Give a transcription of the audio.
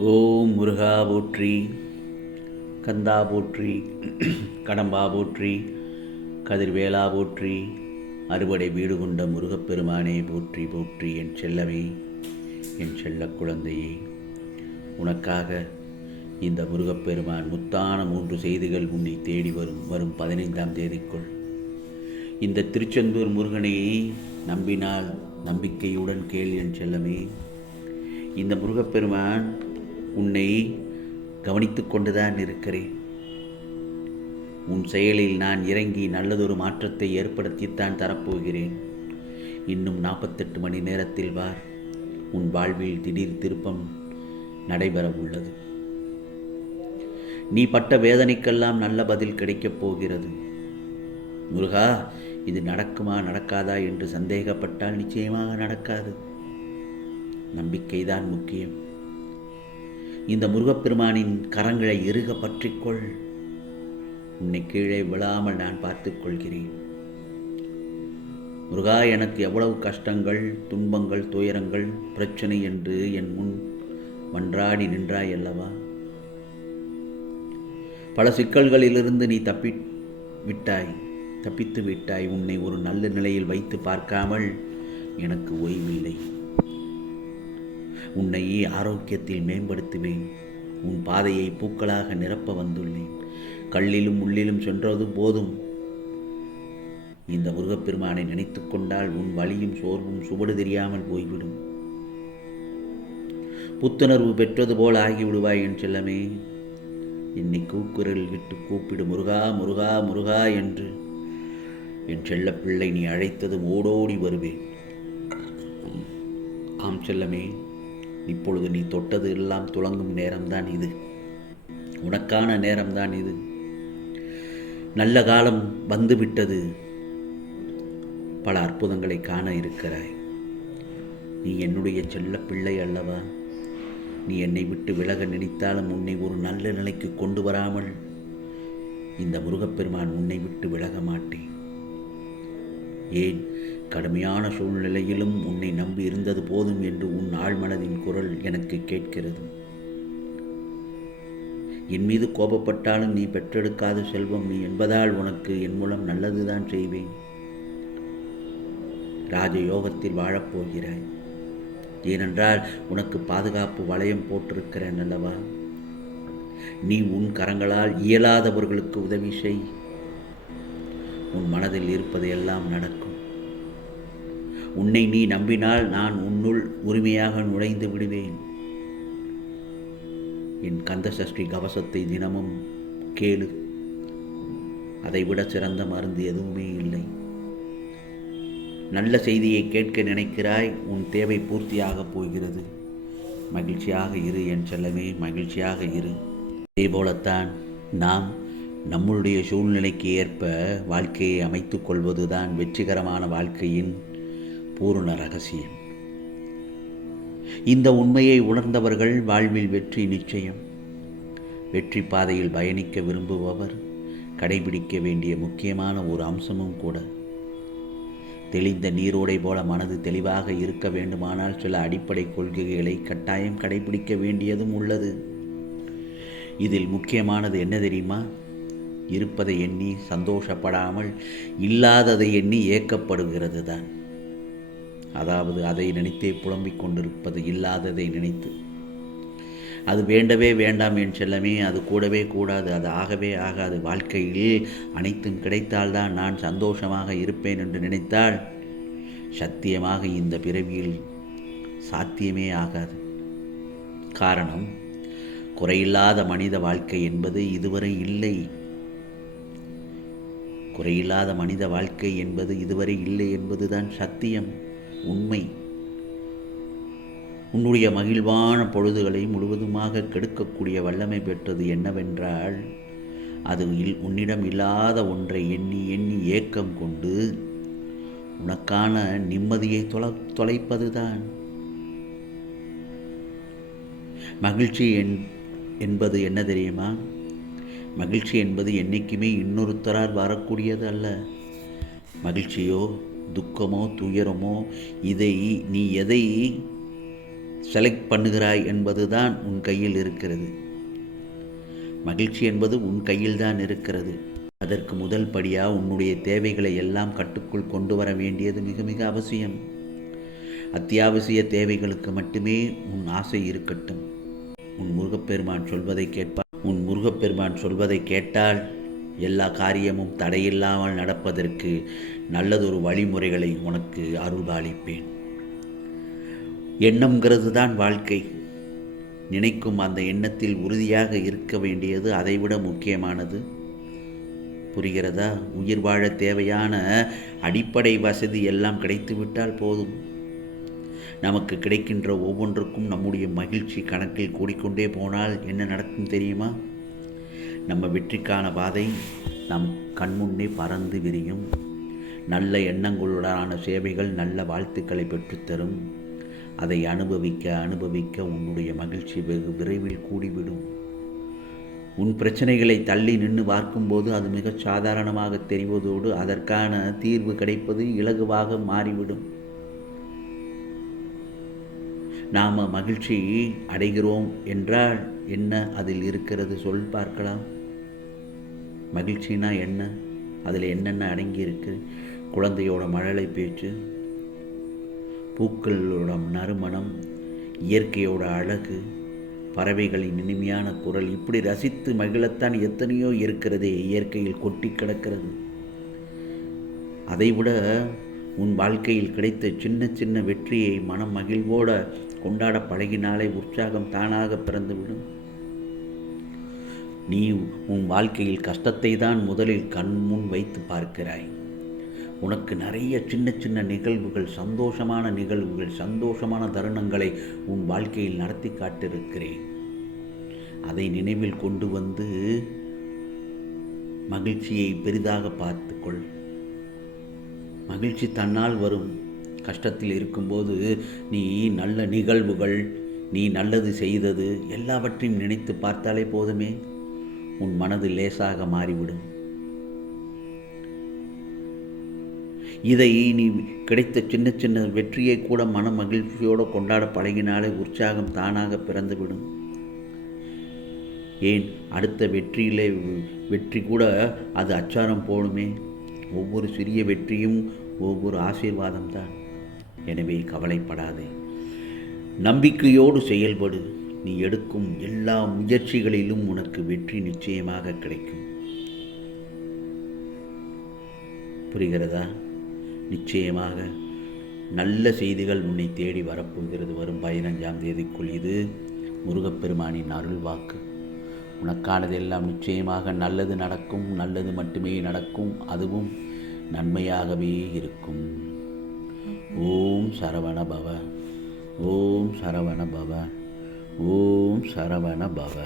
ஓம் முருகா போற்றி கந்தா போற்றி கடம்பா போற்றி கதிர்வேலா போற்றி அறுவடை வீடு கொண்ட முருகப்பெருமானே போற்றி போற்றி என் செல்லமே என் செல்ல குழந்தையே. உனக்காக இந்த முருகப்பெருமான் முத்தான மூன்று செய்திகள் உன்னை தேடி வரும் வரும் பதினைந்தாம் தேதிக்குள். இந்த திருச்செந்தூர் முருகனை நம்பினால் நம்பிக்கையுடன் கேள் என் செல்லமே. இந்த முருகப்பெருமான் உன்னை கவனித்து கொண்டுதான் இருக்கிறேன். உன் செயலில் நான் இறங்கி நல்லதொரு மாற்றத்தை ஏற்படுத்தித்தான் தரப்போகிறேன். இன்னும் நாற்பத்தெட்டு மணி நேரத்தில் வார் உன் வாழ்வில் திடீர் திருப்பம் நடைபெற உள்ளது நீ பட்ட வேதனைக்கெல்லாம் நல்ல பதில் கிடைக்கப் போகிறது. முருகா இது நடக்குமா நடக்காதா என்று சந்தேகப்பட்டால் நிச்சயமாக நடக்காது. நம்பிக்கைதான் முக்கியம். இந்த முருகப்பெருமானின் கரங்களை இறுக பற்றிக்கொள். உன்னை கீழே விழாமல் நான் பார்த்துக் கொள்கிறேன். முருகா எனக்கு எவ்வளவு கஷ்டங்கள் துன்பங்கள் துயரங்கள் பிரச்சனை என்று என் முன் மன்றாடி நின்றாய் அல்லவா பல சிக்கல்களிலிருந்து நீ தப்பி விட்டாய். தப்பித்து விட்டாய் உன்னை ஒரு நல்ல நிலையில் வைத்து பார்க்காமல் எனக்கு ஓய்வில்லை. உன்னை ஆரோக்கியத்தில் மேம்படுத்துவேன். உன் பாதையை பூக்களாக நிரப்ப வந்துள்ளேன். கல்லிலும் உள்ளிலும் சென்றது போதும். இந்த முருகப்பெருமானை நினைத்து கொண்டால் உன் வழியும் சோர்வும் சுவடு தெரியாமல் போய்விடும். புத்துணர்வு பெற்றது போல் ஆகிவிடுவாய் என் செல்லமே. என்னை கூக்குரல் விட்டு கூப்பிடு முருகா முருகா முருகா என்று என் செல்லப்பிள்ளை நீ அழைத்ததும் ஓடோடி வருவேன் ஆம் செல்லமே இப்பொழுது நீ தொட்டது எல்லாம் துளங்கும் நேரம்தான் இது. உனக்கான நேரம்தான் இது. நல்ல காலம் வந்துவிட்டது. பல அற்புதங்களை காண இருக்கிறாய். நீ என்னுடைய செல்ல பிள்ளை அல்லவா? நீ என்னை விட்டு விலக நினைத்தாலும் உன்னை ஒரு நல்ல நிலைக்கு கொண்டு வராமல் இந்த முருகப்பெருமான் உன்னை விட்டு விலக மாட்டேன். ஏன்? கடுமையான சூழ்நிலையிலும் உன்னை நம்பி இருந்தது போதும் என்று உன் ஆழ்மனதின் குரல் எனக்கு கேட்கிறது. என் மீது கோபப்பட்டாலும் நீ பெற்றெடுக்காத செல்வம் நீ என்பதால் உனக்கு என் மூலம் நல்லதுதான் செய்வேன். ராஜயோகத்தில் வாழப்போகிறாய். ஏனென்றால் உனக்கு பாதுகாப்பு வளையம் போட்டிருக்கிறேன் அல்லவா? நீ உன் கரங்களால் இயலாதவர்களுக்கு உதவி செய். உன் மனதில் இருப்பது எல்லாம் நடக்கும் உன்னை நீ நம்பினால் நான் உன்னுள் உரிமையாக நுழைந்து விடுவேன். என் கந்த சஷ்டி கவசத்தை தினமும் கேளு. அதை விட சிறந்த மருந்து எதுவுமே இல்லை. நல்ல செய்தியை கேட்க நினைக்கிறாய் உன் தேவை பூர்த்தியாகப் போகிறது. மகிழ்ச்சியாக இரு என் செல்லமே மகிழ்ச்சியாக இரு. அதே போலத்தான் நாம் நம்முடைய சூழ்நிலைக்கு ஏற்ப வாழ்க்கையை அமைத்துக் கொள்வதுதான் வெற்றிகரமான வாழ்க்கையின் பூரண ரகசியம். இந்த உண்மையை உணர்ந்தவர்கள் வாழ்வில் வெற்றி நிச்சயம். வெற்றி பாதையில் பயணிக்க விரும்புபவர் கடைபிடிக்க வேண்டிய முக்கியமான ஒரு அம்சமும் கூட. தெளிந்த நீரோடை போல மனது தெளிவாக இருக்க வேண்டுமானால் சில அடிப்படை கொள்கைகளை கட்டாயம் கடைபிடிக்க வேண்டியதும் உள்ளது. இதில் முக்கியமானது என்ன தெரியுமா? இருப்பதை எண்ணி சந்தோஷப்படாமல் இல்லாததை எண்ணி ஏக்கப்படுகிறது தான் அதாவது அதை நினைத்தே புலம்பிக் கொண்டிருப்பது இல்லாததை நினைத்து. அது வேண்டவே வேண்டாம் என் செல்லமே அது கூடவே கூடாது அது ஆகவே ஆகாது. வாழ்க்கையில் அனைத்தும் கிடைத்தால்தான் நான் சந்தோஷமாக இருப்பேன் என்று நினைத்தால் சத்தியமாக இந்த பிறவியில் சாத்தியமே ஆகாது. காரணம் குறையில்லாத மனித வாழ்க்கை என்பது இதுவரை இல்லை. குறையில்லாத மனித வாழ்க்கை என்பது இதுவரை இல்லை என்பதுதான் சத்தியம். உண்மை. உன்னுடைய மகிழ்வான பொழுதுகளை முழுவதுமாக கெடுக்கக்கூடிய வல்லமை பெற்றது என்னவென்றால் அது இல் உன்னிடம் இல்லாத ஒன்றை எண்ணி எண்ணி ஏக்கம் கொண்டு உனக்கான நிம்மதியை தொலை தொலைப்பதுதான். மகிழ்ச்சி என் என்பது என்ன தெரியுமா? மகிழ்ச்சி என்பது என்றைக்குமே இன்னொருத்தரால் வரக்கூடியது அல்ல மகிழ்ச்சியோ துக்கமோ துயரமோ இதை நீ எதை செலக்ட் பண்ணுகிறாய் என்பதுதான் உன் கையில் இருக்கிறது. மகிழ்ச்சி என்பது உன் கையில்தான் இருக்கிறது. அதற்கு முதல் படியாக உன்னுடைய தேவைகளை எல்லாம் கட்டுக்குள் கொண்டு வர வேண்டியது மிக மிக அவசியம். அத்தியாவசிய தேவைகளுக்கு மட்டுமே உன் ஆசை இருக்கட்டும். உன் முருகப்பெருமான் சொல்வதை கேட்பார் உன் முருகப்பெருமான் சொல்வதை கேட்டால் எல்லா காரியமும் தடையில்லாமல் நடப்பதற்கு நல்லதொரு வழிமுறைகளை உனக்கு அருள்பாலிப்பேன் எண்ணம்ங்கிறது தான் வாழ்க்கை. நினைக்கும் அந்த எண்ணத்தில் உறுதியாக இருக்க வேண்டியது அதைவிட முக்கியமானது. புரிகிறதா? உயிர் வாழ தேவையான அடிப்படை வசதி எல்லாம் கிடைத்துவிட்டால் போதும். நமக்கு கிடைக்கின்ற ஒவ்வொன்றுக்கும் நம்முடைய மகிழ்ச்சி கணக்கில் கூடிக்கொண்டே போனால் என்ன நடக்கும் தெரியுமா? நம்ம வெற்றிக்கான பாதை நம் கண்முன்னே பறந்து விரியும். நல்ல எண்ணங்களுடனான சேவைகள் நல்ல வாழ்த்துக்களை பெற்றுத்தரும் அதை அனுபவிக்க அனுபவிக்க உன்னுடைய மகிழ்ச்சி வெகு விரைவில் கூடிவிடும். உன் பிரச்சனைகளை தள்ளி நின்று பார்க்கும்போது அது மிகச் சாதாரணமாக தெரிவதோடு அதற்கான தீர்வு கிடைப்பது இலகுவாக மாறிவிடும். நாம் மகிழ்ச்சி அடைகிறோம் என்றால் என்ன அதில் இருக்கிறது சொல் பார்க்கலாம். மகிழ்ச்சினா என்ன? அதில் என்னென்ன அடங்கியிருக்கு? குழந்தையோட மழலை பேச்சு பூக்களோட நறுமணம் இயற்கையோட அழகு பறவைகளின் இனிமையான குரல் இப்படி ரசித்து மகிழத்தான் எத்தனையோ இருக்கிறதே இயற்கையில் கொட்டி கிடக்கிறது. அதைவிட உன் வாழ்க்கையில் கிடைத்த சின்ன சின்ன வெற்றியை மனம் மகிழ்வோட கொண்டாட பழகினாலே உற்சாகம் தானாக பிறந்துவிடும். நீ உன் வாழ்க்கையில் கஷ்டத்தை தான் முதலில் கண் முன் வைத்து பார்க்கிறாய். உனக்கு நிறைய சின்ன சின்ன நிகழ்வுகள் சந்தோஷமான நிகழ்வுகள் சந்தோஷமான தருணங்களை உன் வாழ்க்கையில் நடத்தி காட்டிருக்கிறேன். அதை நினைவில் கொண்டு வந்து மகிழ்ச்சியை பெரிதாக பார்த்துக்கொள். மகிழ்ச்சி தன்னால் வரும். கஷ்டத்தில் இருக்கும்போது நீ நல்ல நிகழ்வுகள் நீ நல்லது செய்தது எல்லாவற்றையும் நினைத்து பார்த்தாலே போதுமே. உன் மனது லேசாக மாறிவிடும். இதை நீ கிடைத்த சின்ன சின்ன வெற்றியை கூட மன மகிழ்ச்சியோடு கொண்டாட பழகினாலே உற்சாகம் தானாக பிறந்துவிடும். ஏன்? அடுத்த வெற்றியிலே வெற்றி கூட அது அச்சாரம் போடுமே ஒவ்வொரு சிறிய வெற்றியும் ஒவ்வொரு ஆசீர்வாதம் தான் எனவே கவலைப்படாதே. நம்பிக்கையோடு செயல்படு. நீ எடுக்கும் எல்லா முயற்சிகளிலும் உனக்கு வெற்றி நிச்சயமாக கிடைக்கும். புரிகிறதா? நிச்சயமாக நல்ல செய்திகள் உன்னை தேடி வரப்போகிறது. வரும் பதினஞ்சாம் தேதிக்குள் இது முருகப்பெருமானின் அருள் வாக்கு உனக்கானதெல்லாம் நிச்சயமாக நல்லது நடக்கும் நல்லது மட்டுமே நடக்கும் அதுவும் நன்மையாகவே இருக்கும். ஓம் சரவண பவ ஓம் சரவண பவ. ஓம் சரவண பவ.